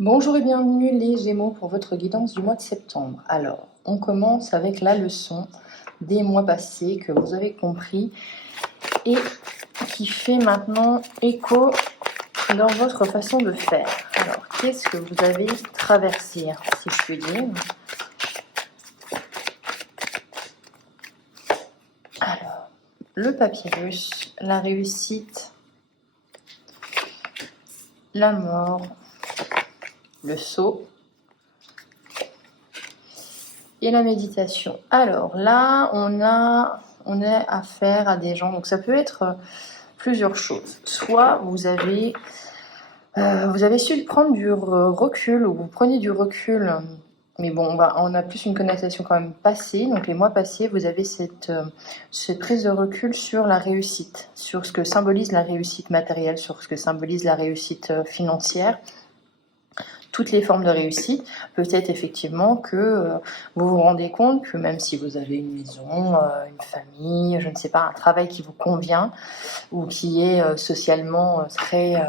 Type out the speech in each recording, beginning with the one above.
Bonjour et bienvenue les Gémeaux pour votre guidance du mois de septembre. Alors, on commence avec la leçon des mois passés que vous avez compris et qui fait maintenant écho dans votre façon de faire. Alors, qu'est-ce que vous avez traversé, si je puis dire? Alors, le papyrus, la réussite, la mort, le sceau et la méditation. Alors là, on est affaire à des gens, donc ça peut être plusieurs choses. Soit vous avez su prendre du recul, ou vous prenez du recul, mais bon, on a plus une connotation quand même passée. Donc les mois passés, vous avez cette prise de recul sur la réussite, sur ce que symbolise la réussite matérielle, sur ce que symbolise la réussite financière. Toutes les formes de réussite, peut-être effectivement que vous vous rendez compte que même si vous avez une maison, une famille, je ne sais pas, un travail qui vous convient ou qui est socialement très,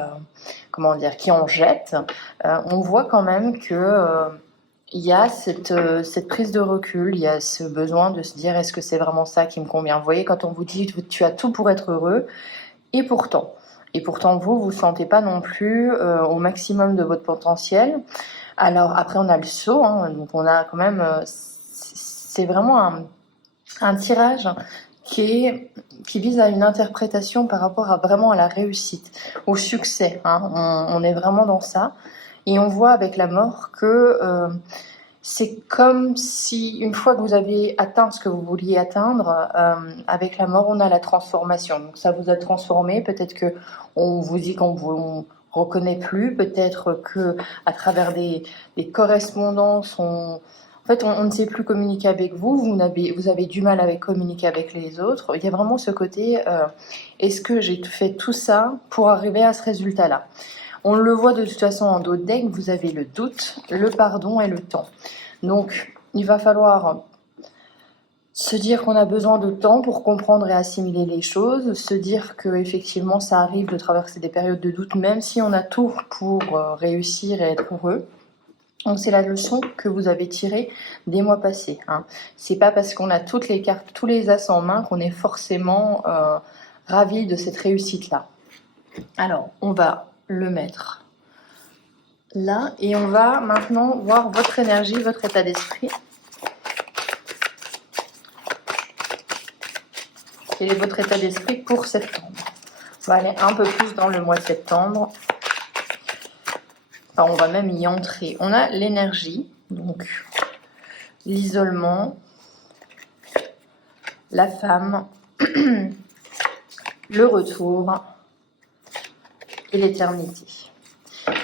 qui en jette, on voit quand même que il y a cette prise de recul, il y a ce besoin de se dire est-ce que c'est vraiment ça qui me convient. Vous voyez, quand on vous dit tu as tout pour être heureux, et pourtant vous sentez pas non plus au maximum de votre potentiel. Alors après on a le saut, donc on a quand même, c'est vraiment un tirage qui vise à une interprétation par rapport à vraiment à la réussite, au succès. On est vraiment dans ça. Et on voit avec la mort que c'est comme si, une fois que vous avez atteint ce que vous vouliez atteindre, avec la mort, on a la transformation. Donc ça vous a transformé. Peut-être que on vous dit qu'on vous reconnaît plus. Peut-être que à travers des correspondances, en fait, on ne sait plus communiquer avec vous. Vous avez du mal à communiquer avec les autres. Il y a vraiment ce côté. Est-ce que j'ai fait tout ça pour arriver à ce résultat-là? On le voit de toute façon en dos de deck, vous avez le doute, le pardon et le temps. Donc, il va falloir se dire qu'on a besoin de temps pour comprendre et assimiler les choses, se dire que effectivement ça arrive de traverser des périodes de doute, même si on a tout pour réussir et être heureux. Donc c'est la leçon que vous avez tirée des mois passés. C'est pas parce qu'on a toutes les cartes, tous les as en main qu'on est forcément ravi de cette réussite-là. Alors, on va le mettre là et on va maintenant voir votre énergie, votre état d'esprit. Quel est votre état d'esprit pour septembre? On va aller un peu plus dans le mois de septembre. Enfin, on va même y entrer. On a l'énergie, donc l'isolement, la femme, le retour et l'éternité.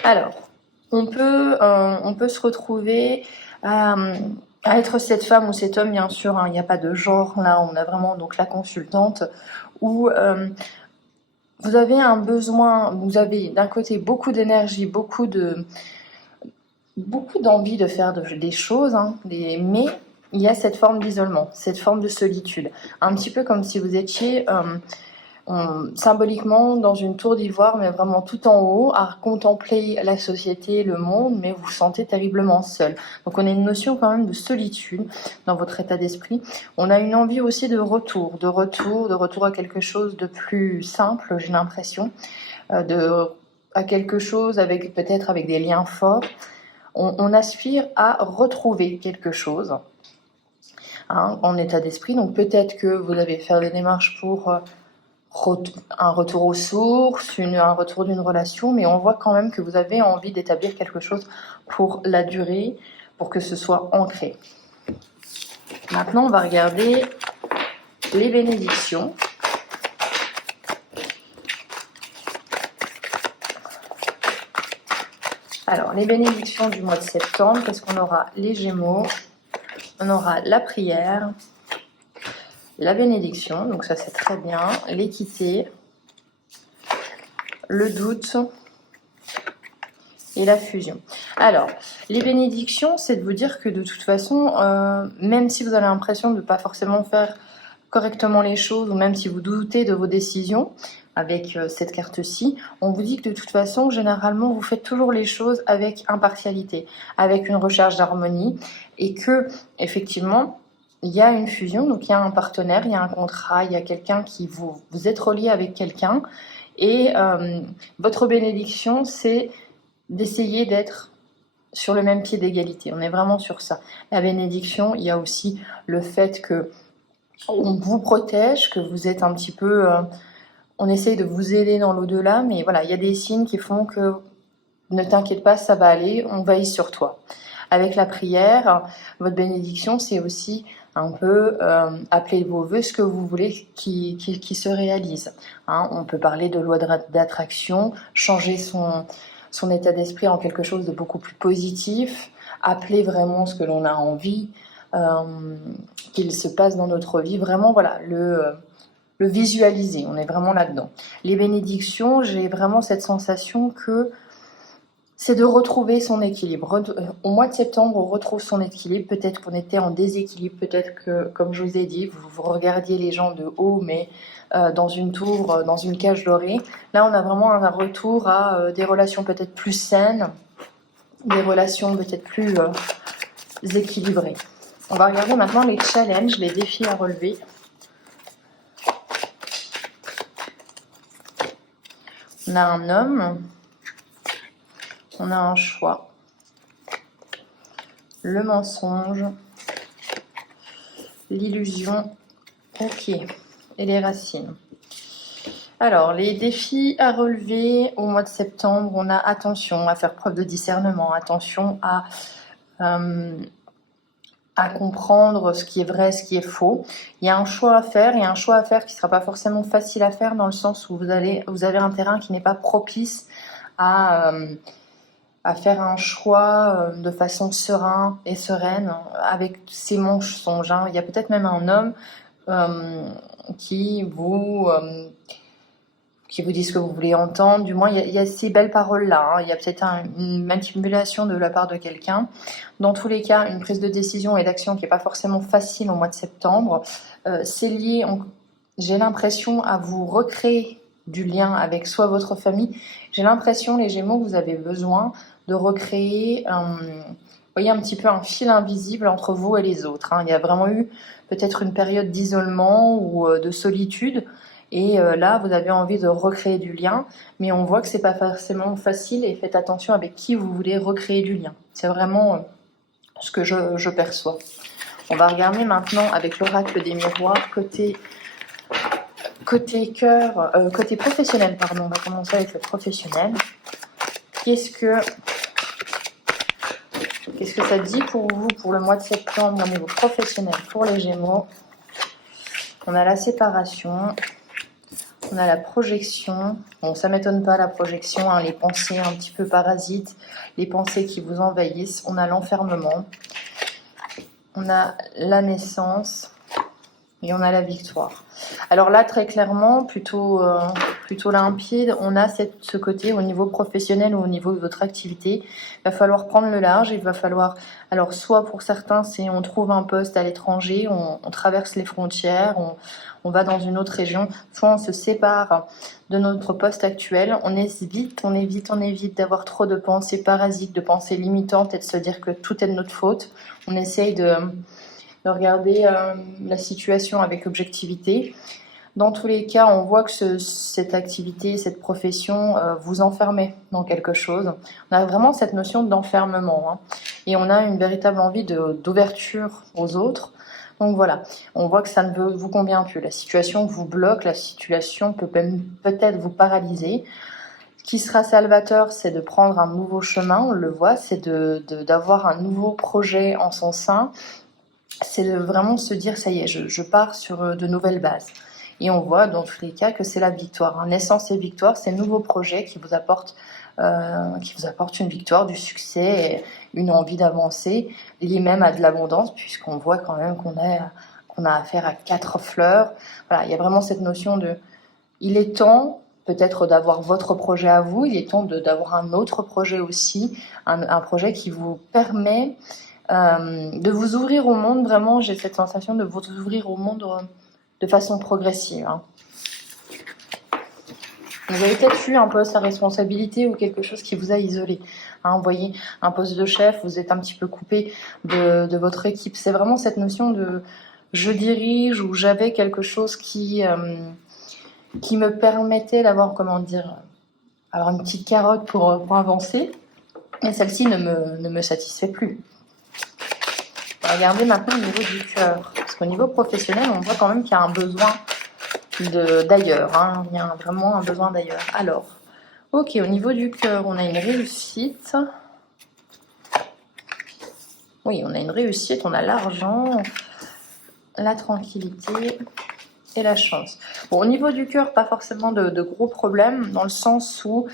Alors, on peut se retrouver à être cette femme ou cet homme, bien sûr, il n'y a pas de genre, là on a vraiment donc la consultante, où vous avez un besoin, vous avez d'un côté beaucoup d'énergie, beaucoup d'envie de faire des choses, mais il y a cette forme d'isolement, cette forme de solitude, un petit peu comme si vous étiez symboliquement dans une tour d'ivoire, mais vraiment tout en haut, à contempler la société, le monde, mais vous vous sentez terriblement seul. Donc on a une notion quand même de solitude dans votre état d'esprit. On a une envie aussi de retour à quelque chose de plus simple, j'ai l'impression, à quelque chose peut-être avec des liens forts. On aspire à retrouver quelque chose en état d'esprit. Donc peut-être que vous allez faire des démarches pour un retour aux sources, un retour d'une relation, mais on voit quand même que vous avez envie d'établir quelque chose pour la durée, pour que ce soit ancré. Maintenant, on va regarder les bénédictions. Alors, les bénédictions du mois de septembre, qu'est-ce qu'on aura? Les Gémeaux, on aura la prière, la bénédiction, donc ça c'est très bien, l'équité, le doute et la fusion. Alors, les bénédictions, c'est de vous dire que de toute façon, même si vous avez l'impression de ne pas forcément faire correctement les choses, ou même si vous doutez de vos décisions, avec cette carte-ci, on vous dit que de toute façon, généralement, vous faites toujours les choses avec impartialité, avec une recherche d'harmonie, et que, effectivement, il y a une fusion, donc il y a un partenaire, il y a un contrat, il y a quelqu'un qui vous êtes relié avec quelqu'un, et votre bénédiction, c'est d'essayer d'être sur le même pied d'égalité. On est vraiment sur ça. La bénédiction, il y a aussi le fait que on vous protège, que vous êtes un petit peu... on essaye de vous aider dans l'au-delà, mais voilà, il y a des signes qui font que ne t'inquiète pas, ça va aller, on veille sur toi. Avec la prière, votre bénédiction, c'est aussi un peu appeler vos vœux ce que vous voulez qui se réalise. Hein, on peut parler de loi d'attraction, changer son état d'esprit en quelque chose de beaucoup plus positif, appeler vraiment ce que l'on a envie qu'il se passe dans notre vie. Vraiment, voilà, le visualiser, on est vraiment là-dedans. Les bénédictions, j'ai vraiment cette sensation que c'est de retrouver son équilibre. Au mois de septembre, on retrouve son équilibre. Peut-être qu'on était en déséquilibre, peut-être que, comme je vous ai dit, vous regardiez les gens de haut, mais dans une tour, dans une cage dorée. Là, on a vraiment un retour à des relations peut-être plus saines, des relations peut-être plus équilibrées. On va regarder maintenant les challenges, les défis à relever. On a un homme, on a un choix, le mensonge, l'illusion, ok, et les racines. Alors, les défis à relever au mois de septembre, on a attention à faire preuve de discernement, attention à comprendre ce qui est vrai, ce qui est faux. Il y a un choix à faire, et un choix à faire qui ne sera pas forcément facile à faire dans le sens où vous avez un terrain qui n'est pas propice à faire un choix de façon sereine et sereine, avec ses mensonges. Hein. Il y a peut-être même un homme qui vous dit ce que vous voulez entendre. Du moins, il y a ces belles paroles-là. Hein. Il y a peut-être une manipulation de la part de quelqu'un. Dans tous les cas, une prise de décision et d'action qui n'est pas forcément facile au mois de septembre. C'est lié, j'ai l'impression, à vous recréer du lien avec soit votre famille. J'ai l'impression, les Gémeaux, que vous avez besoin de recréer voyez, un petit peu un fil invisible entre vous et les autres. Hein. Il y a vraiment eu peut-être une période d'isolement ou de solitude. Et là, vous avez envie de recréer du lien, mais on voit que c'est pas forcément facile, et faites attention avec qui vous voulez recréer du lien. C'est vraiment ce que je perçois. On va regarder maintenant avec l'oracle des miroirs côté cœur, côté professionnel, pardon. On va commencer avec le professionnel. Qu'est-ce que ça dit pour vous pour le mois de septembre au niveau professionnel pour les Gémeaux? On a la séparation. On a la projection. Bon, ça m'étonne pas, la projection, hein, les pensées un petit peu parasites, les pensées qui vous envahissent. On a l'enfermement. On a la naissance. Et on a la victoire. Alors là, très clairement, plutôt limpide, on a ce côté au niveau professionnel ou au niveau de votre activité. Il va falloir prendre le large. Il va falloir, alors soit pour certains, c'est on trouve un poste à l'étranger, on traverse les frontières, on va dans une autre région, soit on se sépare de notre poste actuel. On évite d'avoir trop de pensées parasites, de pensées limitantes et de se dire que tout est de notre faute. On essaye de regarder la situation avec objectivité. Dans tous les cas, on voit que cette activité, cette profession, vous enfermez dans quelque chose. On a vraiment cette notion d'enfermement. Hein. Et on a une véritable envie d'ouverture aux autres. Donc voilà, on voit que ça ne vous convient plus. La situation vous bloque, la situation peut peut-être vous paralyser. Ce qui sera salvateur, c'est de prendre un nouveau chemin, on le voit, c'est d'avoir un nouveau projet en son sein. C'est de vraiment se dire, ça y est, je pars sur de nouvelles bases. Et on voit dans tous les cas que c'est la victoire. Naissance et victoire, c'est un nouveau projet qui vous apporte une victoire, du succès, une envie d'avancer, lié même à de l'abondance, puisqu'on voit quand même qu'on a affaire à 4 fleurs. Voilà, il y a vraiment cette notion de... Il est temps peut-être d'avoir votre projet à vous, il est temps d'avoir un autre projet aussi, un projet qui vous permet de vous ouvrir au monde. Vraiment, j'ai cette sensation de vous ouvrir au monde de façon progressive. Hein. Vous avez peut-être eu un poste à responsabilité ou quelque chose qui vous a isolé. Hein, vous voyez, un poste de chef, vous êtes un petit peu coupé de votre équipe. C'est vraiment cette notion de je dirige ou j'avais quelque chose qui me permettait d'avoir, comment dire, avoir une petite carotte pour avancer. Et celle-ci ne me satisfait plus. On va regarder maintenant au niveau du cœur. Parce qu'au niveau professionnel, on voit quand même qu'il y a un besoin d'ailleurs. Hein. Il y a vraiment un besoin d'ailleurs. Alors, ok, au niveau du cœur, on a une réussite. Oui, on a une réussite, on a l'argent, la tranquillité et la chance. Bon, au niveau du cœur, pas forcément de gros problèmes, dans le sens où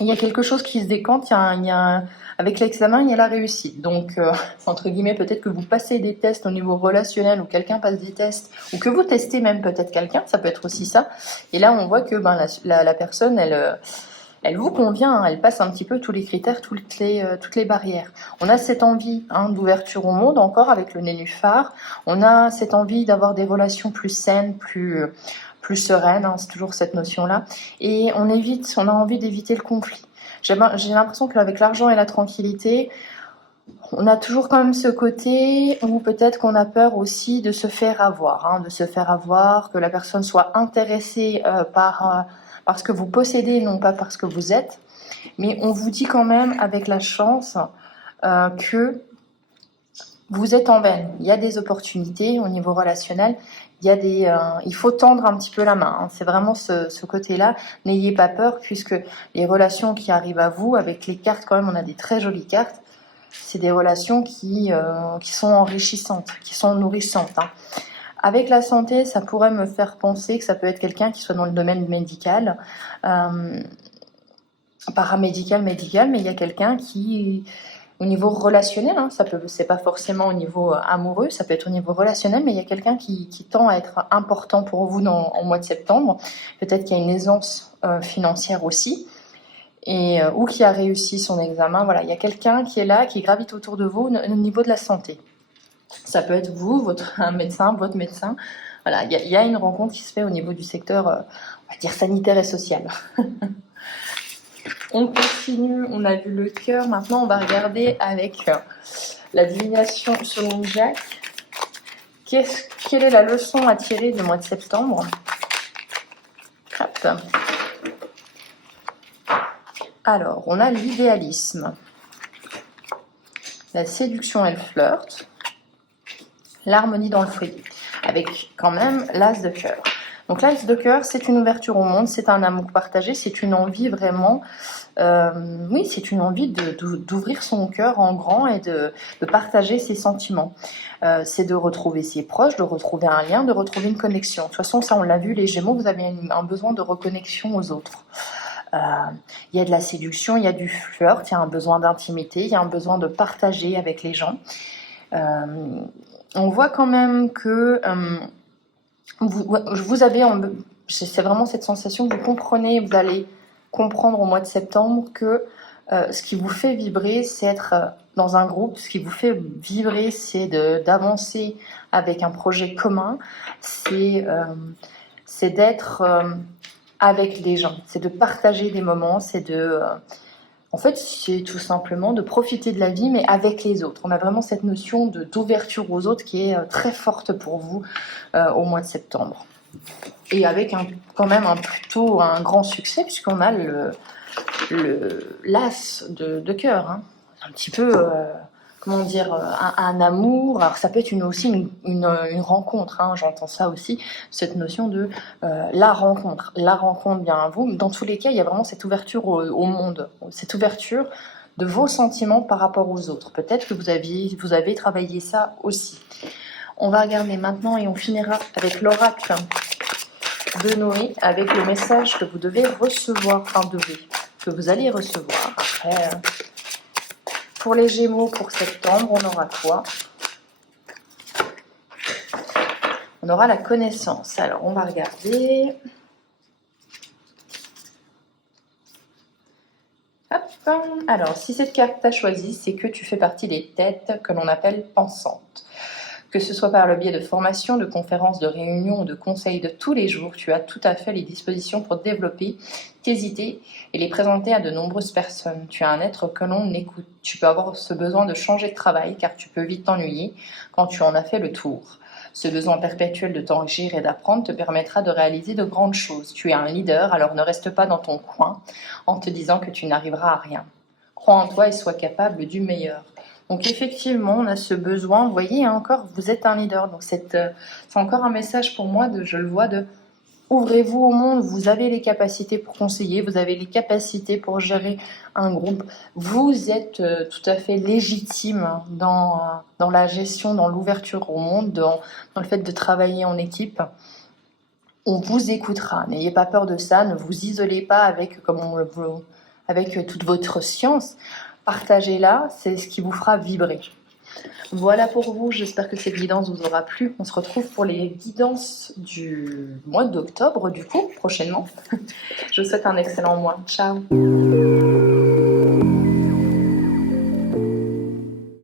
il y a quelque chose qui se décante, avec l'examen, il y a la réussite. Donc, entre guillemets, peut-être que vous passez des tests au niveau relationnel ou quelqu'un passe des tests ou que vous testez même peut-être quelqu'un, ça peut être aussi ça. Et là, on voit que la personne, elle vous convient, hein, elle passe un petit peu tous les critères, toutes les barrières. On a cette envie d'ouverture au monde, encore avec le nénuphar. On a cette envie d'avoir des relations plus saines, plus sereine, hein, c'est toujours cette notion-là. Et on a envie d'éviter le conflit. J'ai l'impression qu'avec l'argent et la tranquillité, on a toujours quand même ce côté où peut-être qu'on a peur aussi de se faire avoir, que la personne soit intéressée par ce que vous possédez, non pas par ce que vous êtes. Mais on vous dit quand même, avec la chance, que vous êtes en veine. Il y a des opportunités au niveau relationnel. Il faut tendre un petit peu la main. Hein. C'est vraiment ce côté-là. N'ayez pas peur, puisque les relations qui arrivent à vous, avec les cartes, quand même, on a des très jolies cartes. C'est des relations qui sont enrichissantes, qui sont nourrissantes. Hein. Avec la santé, ça pourrait me faire penser que ça peut être quelqu'un qui soit dans le domaine médical, paramédical, médical, mais il y a quelqu'un qui... Au niveau relationnel, hein, c'est pas forcément au niveau amoureux, ça peut être au niveau relationnel, mais il y a quelqu'un qui tend à être important pour vous en mois de septembre. Peut-être qu'il y a une aisance financière aussi, ou qui a réussi son examen. Voilà, il y a quelqu'un qui est là, qui gravite autour de vous au niveau de la santé. Ça peut être vous, un médecin, votre médecin. Voilà, il y a une rencontre qui se fait au niveau du secteur, on va dire sanitaire et social. On continue, on a vu le cœur, maintenant on va regarder avec la divination selon Jacques. Quelle est la leçon à tirer du mois de septembre? Hop. Alors, on a l'idéalisme, la séduction et le flirt, l'harmonie dans le foyer, avec quand même l'as de cœur. Donc l'as de cœur, c'est une ouverture au monde, c'est un amour partagé, c'est une envie vraiment... oui, c'est une envie d'ouvrir son cœur en grand et de partager ses sentiments. C'est de retrouver ses proches, de retrouver un lien, de retrouver une connexion. De toute façon, ça on l'a vu, les Gémeaux, vous avez un besoin de reconnexion aux autres. Il y a de la séduction, il y a du flirt, il y a un besoin d'intimité, il y a un besoin de partager avec les gens. On voit quand même que vous avez... C'est vraiment cette sensation que vous comprenez, vous allez comprendre au mois de septembre que ce qui vous fait vibrer, c'est être dans un groupe. Ce qui vous fait vibrer, c'est d'avancer avec un projet commun. C'est d'être avec les gens. C'est de partager des moments. En fait, c'est tout simplement de profiter de la vie, mais avec les autres. On a vraiment cette notion d'ouverture aux autres qui est très forte pour vous au mois de septembre. Et avec quand même plutôt un grand succès, puisqu'on a l'as de cœur. Hein. Un petit peu, comment dire, un amour. Alors ça peut être aussi une rencontre, hein, j'entends ça aussi, cette notion de la rencontre bien à vous. Dans tous les cas, il y a vraiment cette ouverture au monde, cette ouverture de vos sentiments par rapport aux autres. Peut-être que vous avez travaillé ça aussi. On va regarder maintenant et on finira avec l'oracle de Noé, avec le message que vous devez recevoir, que vous allez recevoir. Après, pour les Gémeaux, pour septembre, on aura quoi? On aura la connaissance. Alors, on va regarder. Hop. Alors, si cette carte t'a choisi, c'est que tu fais partie des têtes que l'on appelle pensantes. Que ce soit par le biais de formations, de conférences, de réunions ou de conseils de tous les jours, tu as tout à fait les dispositions pour développer tes idées et les présenter à de nombreuses personnes. Tu es un être que l'on écoute. Tu peux avoir ce besoin de changer de travail car tu peux vite t'ennuyer quand tu en as fait le tour. Ce besoin perpétuel de t'enrichir et d'apprendre te permettra de réaliser de grandes choses. Tu es un leader, alors ne reste pas dans ton coin en te disant que tu n'arriveras à rien. Crois en toi et sois capable du meilleur. Donc effectivement, on a ce besoin, vous voyez, hein, encore, vous êtes un leader. Donc c'est encore un message pour moi, je le vois, de ouvrez-vous au monde, vous avez les capacités pour conseiller, vous avez les capacités pour gérer un groupe. Vous êtes tout à fait légitime dans la gestion, dans l'ouverture au monde, dans le fait de travailler en équipe. On vous écoutera, n'ayez pas peur de ça, ne vous isolez pas avec, avec toute votre science. Partagez-la, c'est ce qui vous fera vibrer. Voilà pour vous, j'espère que cette guidance vous aura plu. On se retrouve pour les guidances du mois d'octobre, du coup, prochainement. Je vous souhaite un excellent mois. Ciao!